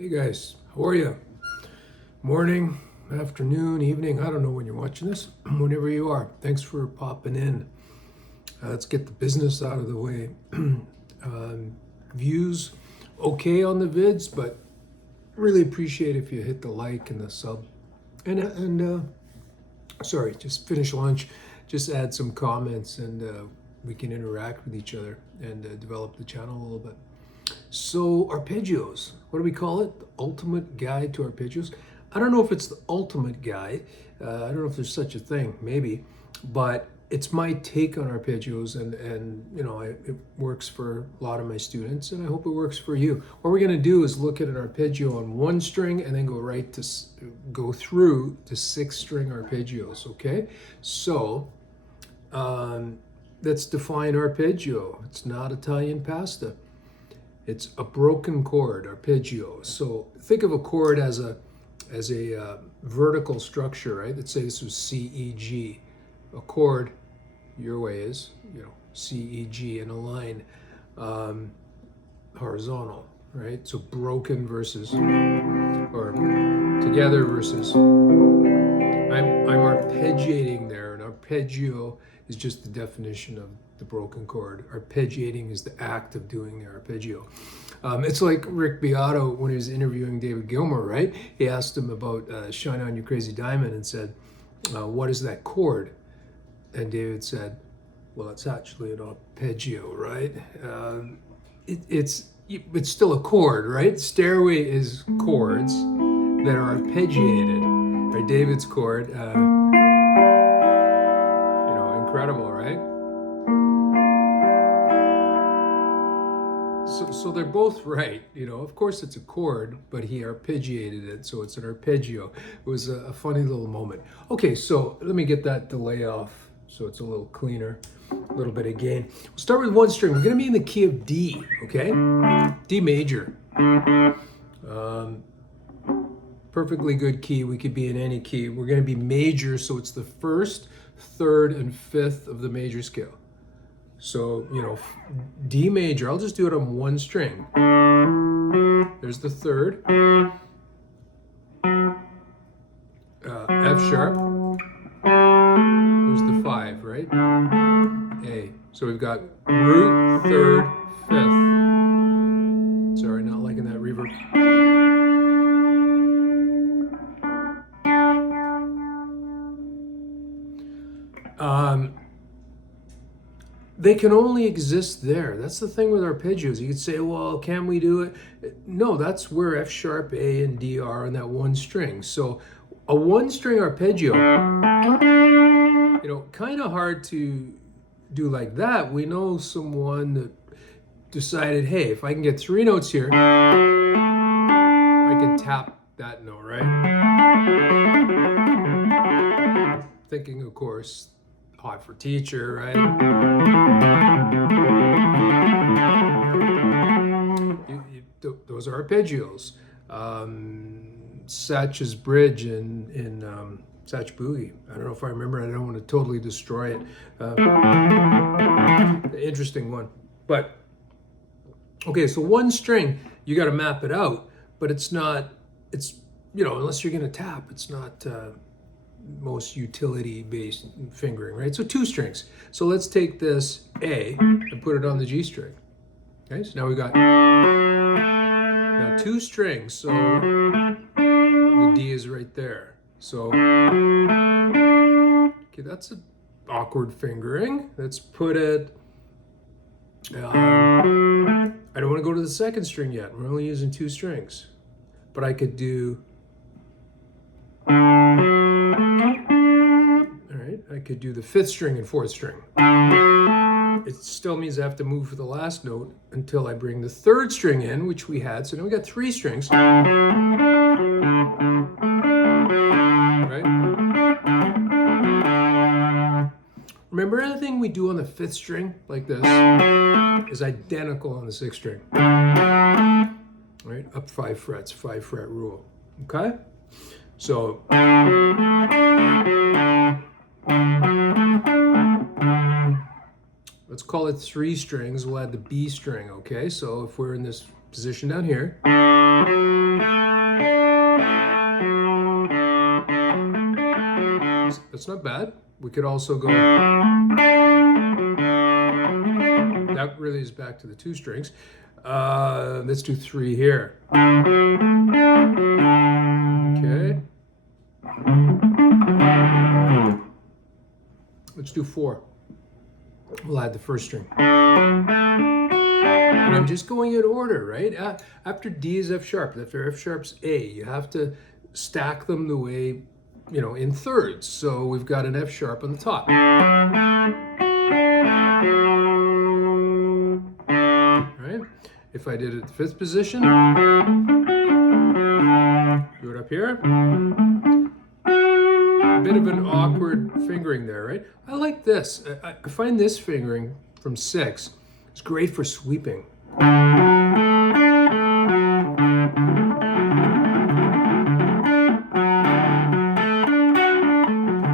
Hey guys, how are you? Morning, afternoon, evening, I don't know when you're watching this, whenever you are. Thanks for popping in. Let's get the business out of the way. Views okay on the vids, but really appreciate if you hit the like and the sub. And sorry, just finish lunch, just add some comments and we can interact with each other and develop the channel a little bit. So arpeggios, what do we call it? The ultimate guide to arpeggios. I don't know if it's the ultimate guide. I don't know if there's such a thing, maybe, but it's my take on arpeggios, and you know, it works for a lot of my students, and I hope it works for you. What we're going to do is look at an arpeggio on one string and then go through to 6-string arpeggios. Okay, so let's define arpeggio. It's not Italian pasta. It's a broken chord, arpeggio. So think of a chord as a vertical structure, right? Let's say this was C, E, G. A chord, your way is, you know, C, E, G, and a line horizontal, right? So broken versus, or together versus, I'm arpeggiating there. An arpeggio is just the definition of the broken chord. Arpeggiating is the act of doing the arpeggio. It's like Rick Beato when he was interviewing David Gilmour, right? He asked him about Shine On You Crazy Diamond and said, what is that chord? And David said, well, it's actually an arpeggio, right? It's still a chord, right? Stairway is chords that are arpeggiated. Right? David's chord, you know, incredible, right? So they're both right, you know. Of course it's a chord, but he arpeggiated it, so it's an arpeggio. It was a funny little moment. Okay, so let me get that delay off so it's a little cleaner, a little bit of gain. We'll start with one string. We're going to be in the key of D, okay? D major. Perfectly good key. We could be in any key. We're going to be major, so it's the first, third, and fifth of the major scale. So, you know, D major, I'll just do it on one string. There's the third. F sharp. There's the 5, right? A. So we've got root, third, fifth. Sorry, not liking that reverb. They can only exist there. That's the thing with arpeggios. You could say, well, can we do it? No, that's where F sharp, A, and D are on that one string. So a one string arpeggio, you know, kind of hard to do like that. We know someone that decided, hey, if I can get 3 notes here, I can tap that note, right? Thinking, of course, Hot for Teacher, right? Those are arpeggios. Satch's Bridge in Satch Boogie. I don't know if I remember. I don't want to totally destroy it. Interesting one. But, okay, so one string, you got to map it out. But it's not, you know, unless you're going to tap, it's not most utility-based fingering, right? So 2 strings. So let's take this A and put it on the G string. Okay, so now we got 2 strings. So the D is right there. So, okay, that's an awkward fingering. Let's put it, I don't want to go to the 2nd string yet. We're only using 2 strings. But I could do, I could do the 5th string and 4th string. It still means I have to move for the last note until I bring the 3rd string in, which we had. So now we got 3 strings. Right? Remember, anything we do on the 5th string, like this, is identical on the 6th string. Right? Up 5 frets, 5 fret rule. Okay? So, let's call it 3 strings. We'll add the B string, okay? So if we're in this position down here, not bad. We could also go, that really is back to the 2 strings. Let's do 3 here. Okay. Let's do 4. We'll add the 1st string. And I'm just going in order, right? After D is F sharp. After F sharp's A. You have to stack them the way, you know, in thirds. So we've got an F sharp on the top. Right? If I did it at the 5th position, do it up here. A bit of an awkward fingering there, right? I like this. I find this fingering from 6 is great for sweeping.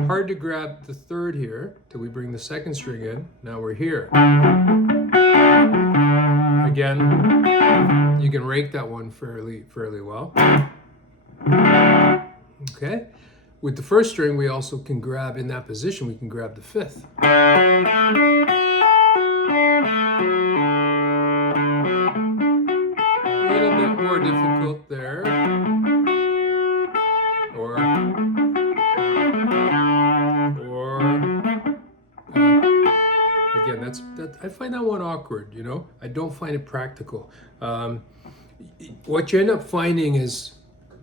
Hard to grab the 3rd here till we bring the 2nd string in. Now we're here. Again, you can rake that one fairly well. Okay. With the 1st string, we also can grab, in that position, we can grab the 5th. A little bit more difficult there. Or again, I find that one awkward, you know? I don't find it practical. What you end up finding is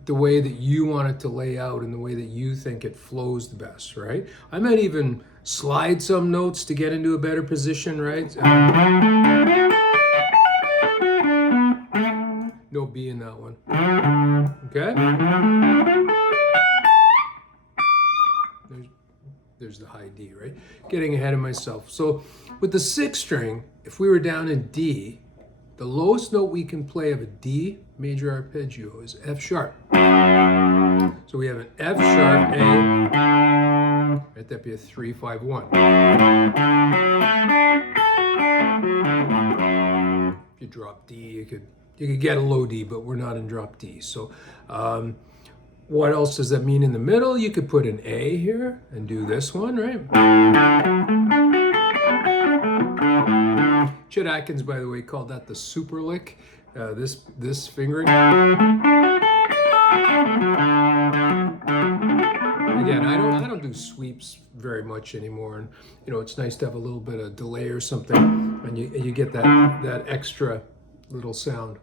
the way that you want it to lay out and the way that you think it flows the best, right? I might even slide some notes to get into a better position, right? No B in that one. Okay? There's the high D, right? Getting ahead of myself. So with the 6th string, if we were down in D, the lowest note we can play of a D major arpeggio is F sharp. So we have an F sharp A, right? That'd be a 3, 5, 1. If you drop D, you could get a low D, but we're not in drop D. So what else does that mean in the middle? You could put an A here and do this one, right? Chet Atkins, by the way, called that the super lick. This fingering. Again, I don't do sweeps very much anymore, and you know it's nice to have a little bit of delay or something, and you get that extra little sound.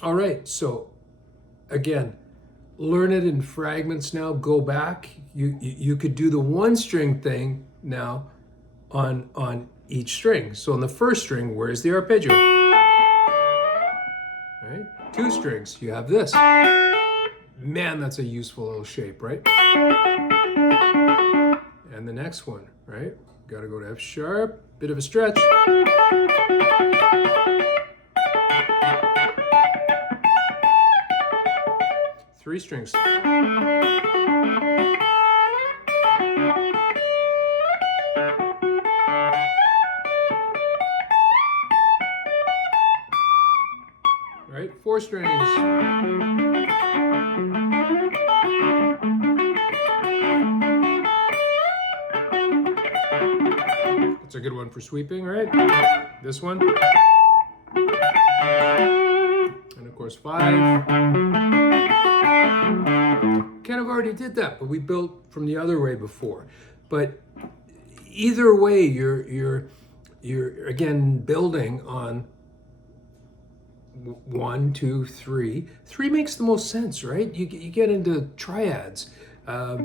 All right, so again, learn it in fragments now. Go back. You could do the 1 string thing now on each string. So on the 1st string, where's the arpeggio? Right? 2 strings, you have this. Man, that's a useful little shape, right? And the next one, right? Got to go to F sharp, bit of a stretch. 3 strings. Right? 4 strings. That's a good one for sweeping, right? This one. And of course 5. Kind of already did that, but we built from the other way before. But either way, you're again building on 1, 2, 3. 3 makes the most sense, right? You get into triads. I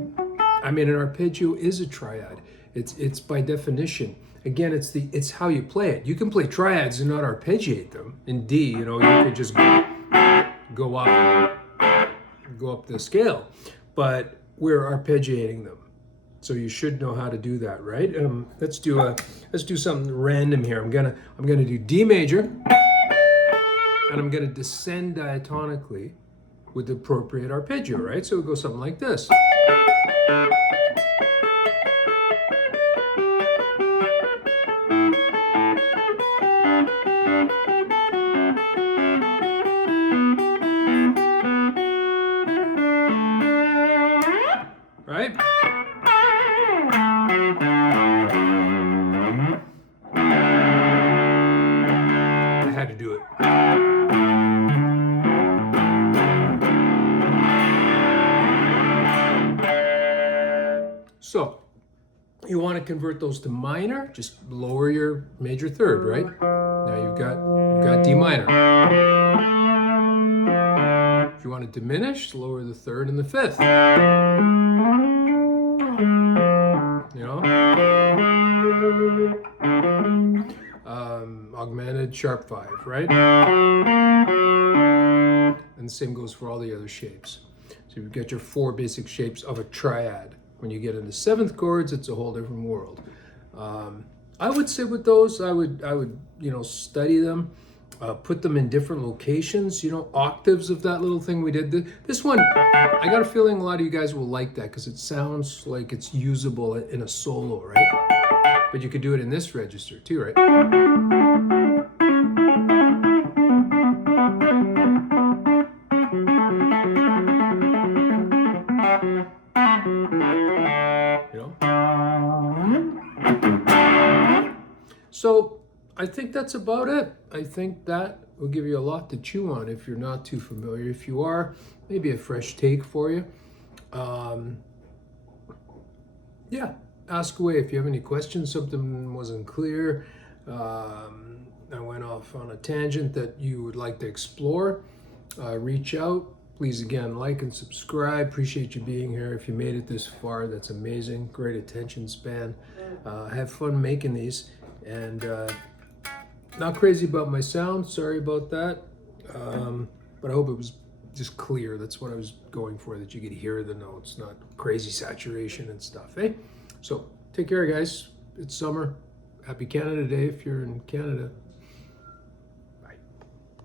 mean, an arpeggio is a triad. It's by definition. Again, it's how you play it. You can play triads and not arpeggiate them. In D, you know, you could just go up the scale, but we're arpeggiating them. So you should know how to do that, right? Let's do something random here. I'm gonna do D major, and I'm gonna descend diatonically with the appropriate arpeggio, right? So it goes something like this. You want to convert those to minor, just lower your major third, right? Now you've got D minor. If you want to diminish, lower the third and the fifth. You know? Augmented sharp 5, right? And the same goes for all the other shapes. So you've got your 4 basic shapes of a triad. When you get into 7th chords, it's a whole different world. I would say with those, I would study them, put them in different locations, octaves of that little thing we did. This one, I got a feeling a lot of you guys will like that because it sounds like it's usable in a solo, right? But you could do it in this register too, right? So I think that's about it. I think that will give you a lot to chew on if you're not too familiar. If you are, maybe a fresh take for you. Yeah, ask away if you have any questions, something wasn't clear. I went off on a tangent that you would like to explore. Reach out. Please, again, like and subscribe. Appreciate you being here. If you made it this far, that's amazing. Great attention span. Have fun making these. And not crazy about my sound. Sorry about that. But I hope it was just clear. That's what I was going for, that you could hear the notes, not crazy saturation and stuff. Eh? So take care, guys. It's summer. Happy Canada Day if you're in Canada.